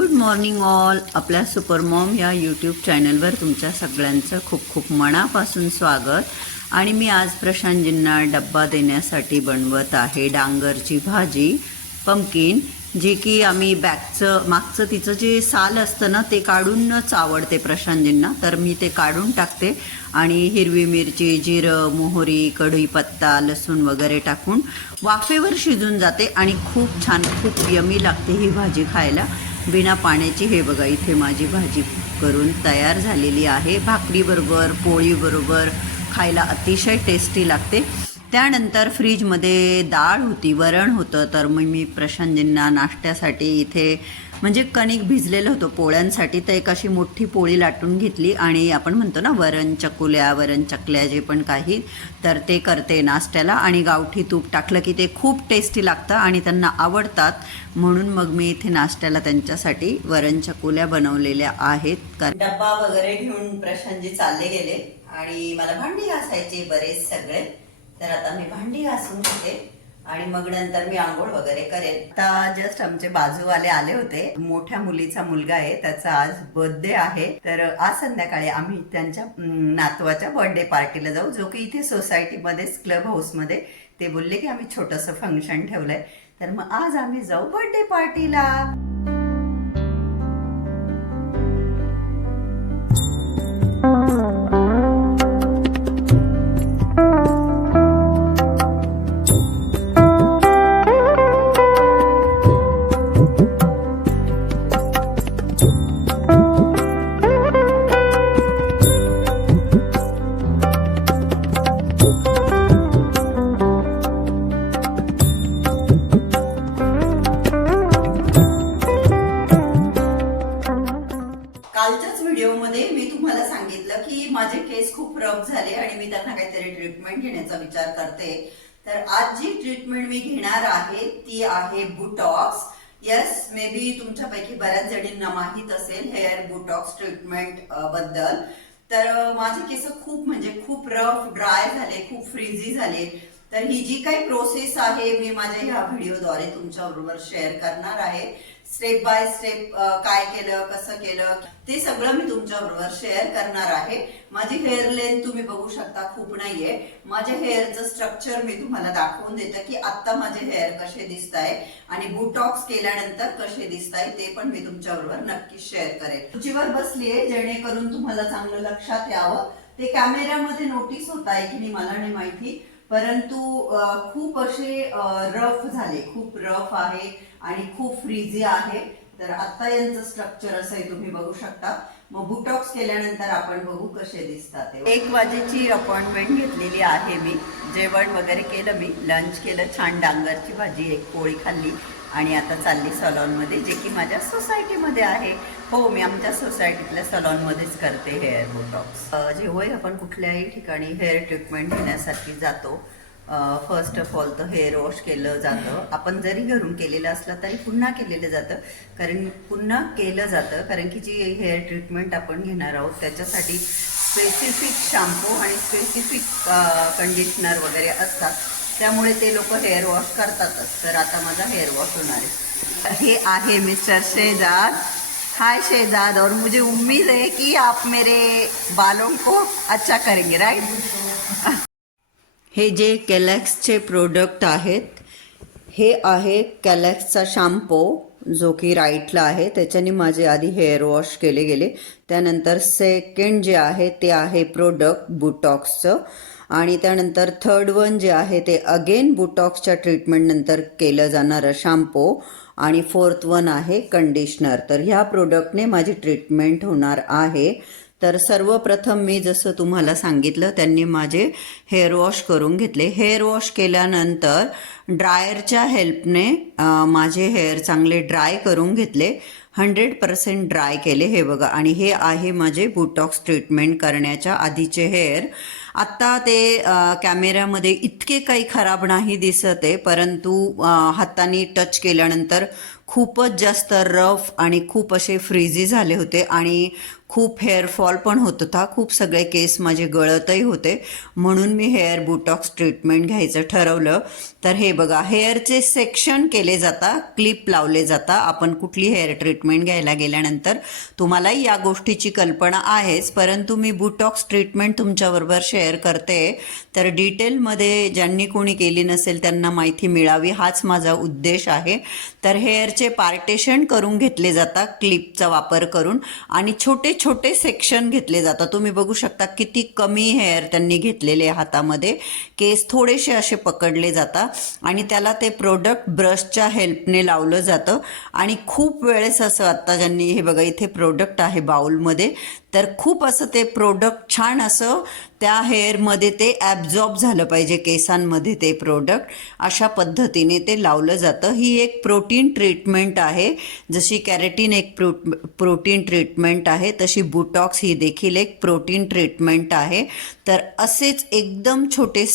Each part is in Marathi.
Good morning all. आपल्या सुपर मॉम या यूट्यूब चॅनलवर तुमच्या सगळ्यांचं खूप खूप मनापासून स्वागत. आणि मी आज प्रशांतजींना डब्बा देण्यासाठी बनवत आहे डांगरची भाजी, पंपकिन, जी की आम्ही मागचं तिचं जे साल असतं ना ते काढूनच आवडते प्रशांतजींना, तर मी ते काढून टाकते आणि हिरवी मिरची, जिरं, मोहरी, कढीपत्ता, लसूण वगैरे टाकून वाफेवर शिजून जाते आणि खूप छान, खूप यमी लागते ही भाजी खायला बिना पाण्याची. हे बघा, इथे माझी भाजी करून तयार झालेली आहे. भाकरीबरोबर, पोळीबरोबर खायला अतिशय टेस्टी लागते. त्यानंतर फ्रीजमध्ये डाळ होती, वरण होतं, तर मग मी प्रशांतजींना नाश्त्यासाठी इथे म्हणजे कणिक भिजलेलं होतं पोळ्यांसाठी, तर एक अशी मोठी पोळी लाटून घेतली आणि आपण म्हणतो ना वरण चकल्या जे पण काही, तर ते करते नाश्त्याला. आणि गावठी तूप टाकलं की ते खूप टेस्टी लागतं आणि त्यांना आवडतात, म्हणून मग मी इथे नाश्त्याला त्यांच्यासाठी वरण चकुल्या बनवलेल्या आहेत. डब्बा वगैरे घेऊन प्रशांतजी चालले गेले आणि मला भांडी घासायचे बरेच सगळे, तर आता मी भांडी घासून घेते आणि मग नंतर मी आंघोळ वगैरे करेन. आता जस्ट आमचे बाजूवाले आले होते. मोठ्या मुलीचा मुलगा आहे, त्याचा आज बर्थडे आहे, तर आज संध्याकाळी आम्ही त्यांच्या नातवाच्या बर्थडे पार्टीला जाऊ, जो की इथे सोसायटीमध्येच क्लब हाऊसमध्ये. ते बोलले की आम्ही छोटंसं फंक्शन ठेवलंय, तर मग आज आम्ही जाऊ बर्थडे पार्टीला. कालच्याच व्हिडिओमध्ये मी तुम्हाला सांगितलं की माझे केस खूप रफ झाले आणि मी त्यांना काहीतरी ट्रीटमेंट घेण्याचा विचार करते. तर आज जी ट्रीटमेंट मी घेणार आहे ती आहे बुटॉक्स. यस, मे बी तुमच्यापैकी बऱ्याच जणींना माहीत असेल हेअर बुटॉक्स ट्रीटमेंट बद्दल. तर माझे केस खूप म्हणजे खूप रफ, ड्राय झाले, खूप फ्रीझी झाले. तर ही जी काही प्रोसेस आहे मी माझ्या ह्या व्हिडिओद्वारे तुमच्याबरोबर शेअर करणार आहे. स्टेप बाय स्टेप काय केलं, कसं केलं, ते सगळं मी तुमच्याबरोबर शेअर करणार आहे. माझी हेअर लेंथ तुम्ही बघू शकता, खूप नाहीये. माझ्या हेअरचं स्ट्रक्चर मी तुम्हाला दाखवून देतं की आता माझे हेअर कसे दिसत आहे आणि बुटॉक्स केल्यानंतर कसे दिसत आहे, ते पण मी तुमच्याबरोबर नक्की शेअर करेन. खुर्चीवर बसलीये जेणेकरून तुम्हाला चांगलं लक्षात यावं. ते कॅमेऱ्यामध्ये नोटीस होत आहे की नाही मला नाही माहिती, परंतु खूप असे रफ झाले, खूप रफ आहे आणि खूप फ्रीझी आहे. तर आता यांचं स्ट्रक्चर असं आहे, तुम्ही बघू शकता. मग बुटॉक्स केल्यानंतर आपण बघू कसे दिसतात. 1 वाजेची अपॉइंटमेंट घेतलेली आहे मी. जेवण वगैरे केलं, मी लंच केलं, छान डांगरची भाजी, एक पोळी खाल्ली आणि आता चालली सलॉनमध्ये, जे की माझ्या सोसायटीमध्ये आहे. हो, मी आमच्या सोसायटीतल्या सलॉनमध्येच करते हेअर बुटॉक्स. जेव्हाही आपण कुठल्याही ठिकाणी हेअर ट्रीटमेंट घेण्यासाठी जातो, फर्स्ट ऑफ ऑल तर हेअर वॉश केलं जातं. आपण जरी घरून केलेलं असलं तरी पुन्हा केलेलं जातं, कारण की जी हेअर ट्रीटमेंट आपण घेणार आहोत त्याच्यासाठी स्पेसिफिक शॅम्पू आणि स्पेसिफिक कंडिशनर वगैरे असतात, त्यामुळे ते लोक हेअर वॉश करतातच. तर आता माझा हेअर वॉश होणार आहे. हे आहे मिस्टर शेहजाद. हाय शेहजाद, और मुझे उम्मीद है कि आप मेरे बालों को अच्छा करेंगे, राइट? हे जे केलॅक्सचे प्रोडक्ट आहेत, हे आहे केलॅक्सचा शॅम्पू, जो की राईटला आहे. त्याच्याने माझे आधी हेअर वॉश केले गेले. त्यानंतर सेकंड जे आहे ते आहे प्रोडक्ट बुटॉक्सचं, आणि त्यानंतर थर्ड वन जे आहे ते अगेन बुटॉक्सच्या ट्रीटमेंटनंतर केलं जाणारं शॅम्पू, आणि फोर्थ वन आहे कंडिशनर. तर ह्या प्रोडक्टने माझी ट्रीटमेंट होणार आहे. तर सर्वप्रथम मी जसं तुम्हाला सांगितलं त्यांनी माझे हेअर वॉश करून घेतले. हेअर वॉश केल्यानंतर ड्रायरच्या हेल्पने माझे हेअर चांगले ड्राय करून घेतले, 100% ड्राय केले. हे बघा, आणि हे आहे माझे बुटॉक्स ट्रीटमेंट करण्याच्या आधीचे हेअर. आत्ता ते कॅमेऱ्यामध्ये इतके काही खराब नाही दिसत आहे, परंतु हाताने टच केल्यानंतर खूपच जास्त रफ आणि खूप असे फ्रीझी झाले होते आणि खूप हेअरफॉल पण होत होता, खूप सगळे केस माझे गळतही होते, म्हणून मी हेअर बुटॉक्स ट्रीटमेंट घ्यायचं ठरवलं. तर हे बघा, हेअरचे सेक्शन केले जाता, क्लिप लावले जाता. आपण कुठली हेअर ट्रीटमेंट घ्यायला गेल्यानंतर तुम्हालाही या गोष्टीची कल्पना आहेच, परंतु मी बुटॉक्स ट्रीटमेंट तुमच्याबरोबर शेअर करते. तर डिटेलमध्ये ज्यांनी कोणी केली नसेल त्यांना माहिती मिळावी, हाच माझा उद्देश आहे. तर हेअरचे पार्टेशन करून घेतले जातात क्लिपचा वापर करून, आणि छोटे छोटे सेक्शन घेतले जातात. तुम्ही बघू शकता किती कमी हेअर त्यांनी घेतलेले हातामध्ये. केस थोडेसे असे पकडले जातात आणि त्याला ते प्रोडक्ट ब्रशच्या हेल्पने लावलं जातं. आणि खूप वेळेस असं, आत्ता ज्यांनी, हे बघा इथे प्रोडक्ट आहे बाउलमध्ये, तर खूप असं ते प्रोडक्ट छान असं त्या हेअरमध्ये ते ॲब्झॉर्ब झालं पाहिजे, केसांमध्ये ते प्रोडक्ट. अशा पद्धतीने ते लावलं जातं. ही एक प्रोटीन ट्रीटमेंट आहे. जशी कॅरेटीन एक प्रोटीन ट्रीटमेंट आहे, तशी बुटॉक्स ही देखील एक प्रोटीन ट्रीटमेंट आहे. तर असेच एकदम छोटे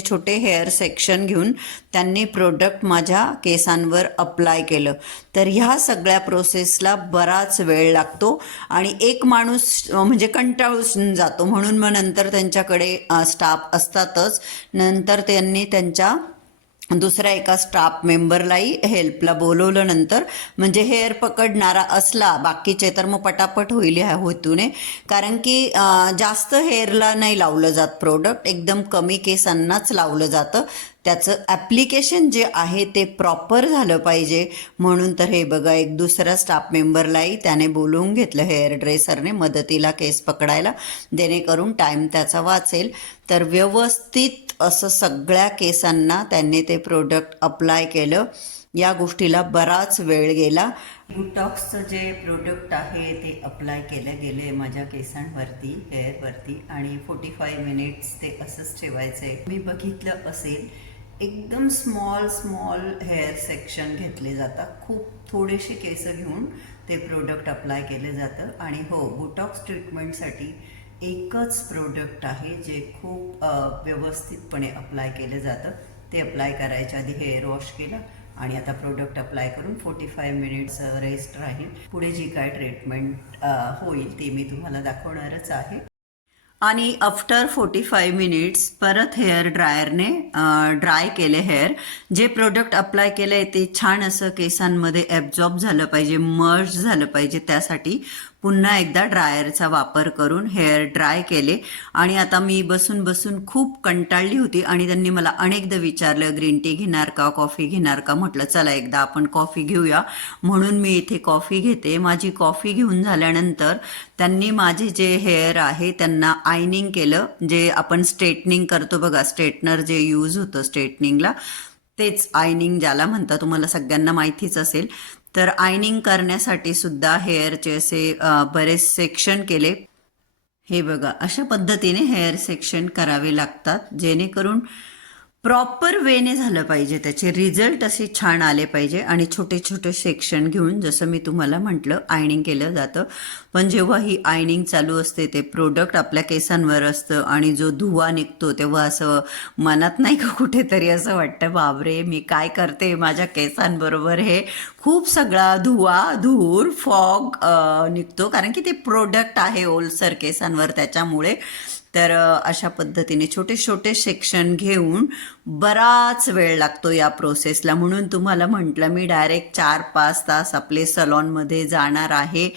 छोटे हेअर सेक्शन घेऊन त्यांनी प्रोडक्ट माझ्या केसांवर अप्लाय केलं. तर ह्या सगळ्या प्रोसेसला बराच वेळ लागतो आणि एक माणूस म्हणजे कंटाळून जातो. म्हणून मग नंतर त्यांच्याकडे स्टाफ असतातच. नंतर त्यांनी त्यांच्या दुसऱ्या एका स्टाफ मेंबरलाही हेल्पला बोलवलं नंतर, म्हणजे हेअर पकडणारा असला, बाकीचे तर मग पटापट होईल ह्या हेतूने. कारण की जास्त हेअरला नाही लावलं जात प्रोडक्ट, एकदम कमी केसांनाच लावलं जातं. त्याचं ॲप्लिकेशन जे आहे ते प्रॉपर झालं पाहिजे. म्हणून तर हे बघा, एक दुसऱ्या स्टाफ मेंबरलाही त्याने बोलवून घेतलं हेअर ड्रेसरने मदतीला केस पकडायला, जेणेकरून टाईम त्याचा वाचेल. तर व्यवस्थित असं सगळ्या केसांना त्यांनी ते प्रोडक्ट अप्लाय केलं. या गोष्टीला बराच वेळ गेला. बुटॉक्सचं जे प्रोडक्ट आहे ते अप्लाय केलं गेले माझ्या केसांवरती, हेअरवरती, आणि 45 मिनिट्स ते असंच ठेवायचं आहे. मी बघितलं असेल, एकदम स्मॉल हेअर सेक्शन घेतले जातात. खूप थोडेसे केस घेऊन ते प्रोडक्ट अप्लाय केले जातं. आणि हो, बुटॉक्स ट्रीटमेंटसाठी एकच प्रोडक्ट आहे जे खूप व्यवस्थितपणे अप्लाय केलं जातं. ते अप्लाय करायच्या आधी हेअर वॉश केलं आणि आता प्रोडक्ट अप्लाय करून 45 मिनिट्स रेस्ट राहील. पुढे जी काय ट्रीटमेंट होईल ती मी तुम्हाला दाखवणारच आहे. आणि आफ्टर 45 मिनिट्स परत हेअर ड्रायरने ड्राय केले हेअर. जे प्रोडक्ट अप्लाय केलं आहे ते छान असं केसांमध्ये ॲब्झॉर्ब झालं पाहिजे, मर्ज झालं पाहिजे. त्यासाठी पुन्हा एकदा ड्रायरचा वापर करून हेअर ड्राय केले. आणि आता मी बसून खूप कंटाळली होती आणि त्यांनी मला अनेकदा विचारलं, ग्रीन टी घेणार का, कॉफी घेणार का? म्हटलं चला एकदा आपण कॉफी घेऊया. म्हणून मी इथे कॉफी घेते. माझी कॉफी घेऊन झाल्यानंतर त्यांनी माझे जे हेअर आहे त्यांना आयनिंग केलं. जे आपण स्ट्रेटनिंग करतो बघा, स्ट्रेटनर जे यूज होतं स्ट्रेटनिंगला, तेच आयनिंग ज्याला म्हणतात, तुम्हाला सगळ्यांना माहितीच असेल. तर आयनिंग करण्यासाठी सुद्धा हेअरचे असे बरेच सेक्शन केले. हे बघा, अशा पद्धतीने हेअर सेक्शन करावे लागतात, जेणेकरून प्रॉपर वेने झालं पाहिजे, त्याचे रिझल्ट असे छान आले पाहिजे. आणि छोटे छोटे सेक्शन घेऊन, जसं मी तुम्हाला म्हटलं, आयनिंग केलं जातं. पण जेव्हा ही आयनिंग चालू असते ते प्रोडक्ट आपल्या केसांवर असतं आणि जो धुवा निघतो तेव्हा असं मनात नाही का कुठेतरी असं वाटतं, बापरे मी काय करते माझ्या केसांबरोबर, हे खूप सगळा धूर फॉग निघतो, कारण की ते प्रोडक्ट आहे ओलसर केसांवर त्याच्यामुळे. तर अशा पद्धतीने छोटे छोटे सेक्शन घेऊन बराच वेळ लागतो या प्रोसेसला. म्हणून तुम्हाला म्हटलं, मी डायरेक्ट 4-5 तास आपले सलॉनमध्ये जाणार आहे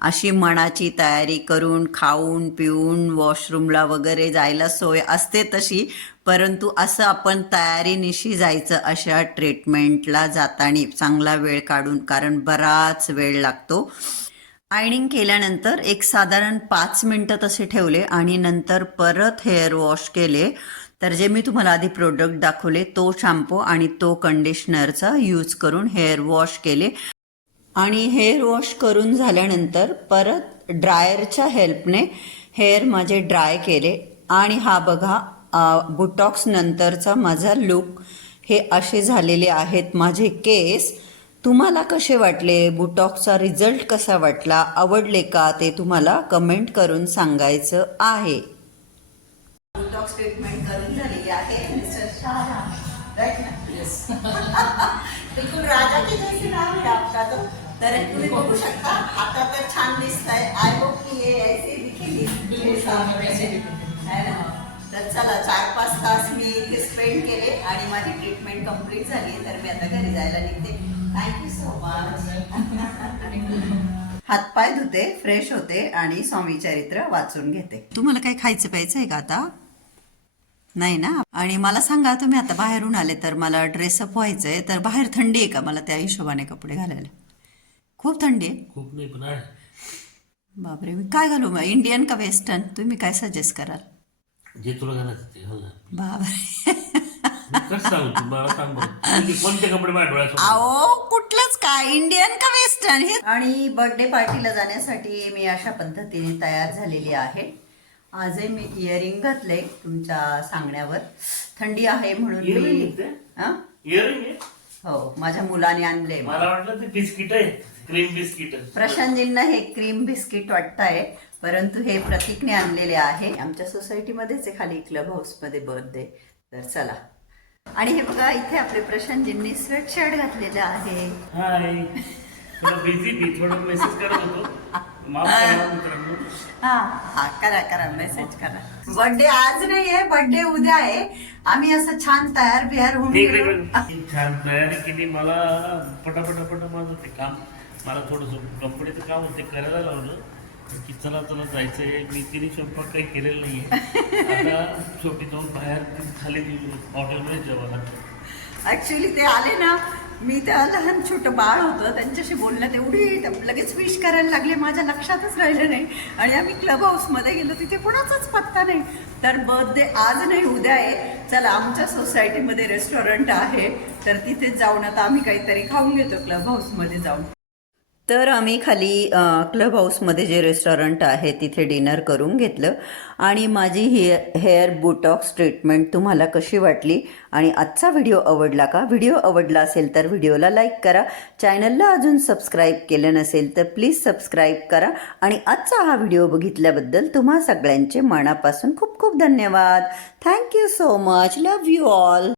अशी मनाची तयारी करून, खाऊन पिऊन वॉशरूमला वगैरे जायला सोय असते तशी, परंतु असं आपण तयारीनिशी जायचं अशा ट्रीटमेंटला जाताना चांगला वेळ काढून, कारण बराच वेळ लागतो. आयनिंग केल्यानंतर एक साधारण 5 मिनटं तसे ठेवले आणि नंतर परत हेअर वॉश केले. तर जे मी तुम्हाला आधी प्रोडक्ट दाखवले तो शॅम्पू आणि तो कंडिशनरचा यूज करून हेअर वॉश केले. आणि हेअर वॉश करून झाल्यानंतर परत ड्रायरच्या हेल्पने हेअर माझे ड्राय केले. आणि हा बघा, बुटॉक्स नंतरचा माझा लुक, हे असे झालेले आहेत माझे केस. तुम्हाला कसे वाटले, बुटॉक्सचा रिझल्ट कसा वाटला, आवडले का, ते तुम्हाला कमेंट करून सांगायचं आहे. बुटॉक्स ट्रीटमेंट करून झालेली आहे मिस्टर शाह, राईट ना? येस. बिलकुल राजा के जैसे नाम है आपका. तर तुम्ही बघू शकता, आता तर छान दिसत आहे. आय होप है ना? तर चला 4-5 तास मी इथे स्पेंड केले आणि माझी ट्रीटमेंट कम्प्लीट झाली. तर मी आता घरी जायला निघते. Thank you so much. हातपाय धुते, फ्रेश होते आणि स्वामी चरित्र वाचून घेते. तुम्हाला काही खायचं प्यायचं आहे का आता? नाही ना? आणि मला सांगा, तुम्ही आता बाहेरून आले तर मला ड्रेसअप व्हायचंय, तर बाहेर थंडी आहे का? मला त्या हिशोबाने कपडे घालायला. खूप थंडी आहे? खूप नाही पण आहे. बापरे, मी काय घालू मग? इंडियन का वेस्टर्न? तुम्ही काय सजेस्ट कराल? जे तुला घालायचं ते घाल ना. बापरे. मी कसं सांगू तू मला सांग बरं. कोणते कपडे माझ्या डोळ्यासमोर? अहो, कुठलंच काय, इंडियन का वेस्टर्न हे. आणि बर्थडे पार्टीला जाण्यासाठी मी अशा पद्धतीने तयार झालेली आहे. आजही मी इयरिंग घातले तुमच्या सांगण्यावर. थंडी आहे म्हणून Earring मी आहे ते? हा? इयरिंग आहे? हो, माझ्या मुलाने आणले. मला वाटलं ते बिस्किट आहे, क्रीम बिस्किट. प्रशांतजींना हे क्रीम बिस्किट वाटतंय, परंतु हे प्रतीकने आणलेले आहे. आमच्या सोसायटीमध्येच आहे खाली क्लब हाऊसमध्ये बर्थडे. तर चला. आणि हे बघा, इथे आपले प्रशांतजींनी स्वेटशर्ट घातलेलं आहे. हाय, थोडं बिझी मी थोडं मेसेज करत होतो. माफ करा मित्रांनो. हा, करा मेसेज करा. बर्थडे आज नाही आहे, बर्थडे उद्या आहे. आम्ही असं छान तयार बिहार होऊन ठीक गेलो. आहे, छान तयारी केली. मला पटापट माझं ते काम, मला थोडंसं कंपनीचं काम होते करायला लावलं की चला जायचंय. मी तिने स्वयंपाक काही केलेलं नाहीये. आता शेवटी जाऊन बाहेर खाली हॉटेलमध्ये जेवायला लागतं. ऍक्च्युली ते आले ना, मी त्या लहान छोटं बाळ होतं त्यांच्याशी बोलण्यात एवढी लगेच विश करायला लागले, माझ्या लक्षातच राहिलं नाही. आणि आम्ही क्लब हाऊसमध्ये गेलो, तिथे कोणाचाच पत्ता नाही. तर बर्थडे आज नाही उद्या आहे. चला, आमच्या सोसायटीमध्ये रेस्टॉरंट आहे, तर तिथेच जाऊन आता आम्ही काहीतरी खाऊन घेतो क्लब हाऊसमध्ये जाऊन. तर आम्ही खाली क्लब हाऊसमध्ये जे रेस्टॉरंट आहे तिथे डिनर करून घेतलं. आणि माझी हेअर बोटॉक्स ट्रीटमेंट तुम्हाला कशी वाटली आणि आजचा व्हिडिओ आवडला का? व्हिडिओ आवडला असेल तर व्हिडिओला लाईक करा. चॅनलला अजून सबस्क्राईब केलं नसेल तर प्लीज सबस्क्राईब करा. आणि आजचा हा व्हिडिओ बघितल्याबद्दल तुम्हा सगळ्यांचे मनापासून खूप खूप धन्यवाद. Thank you so much. Love you all.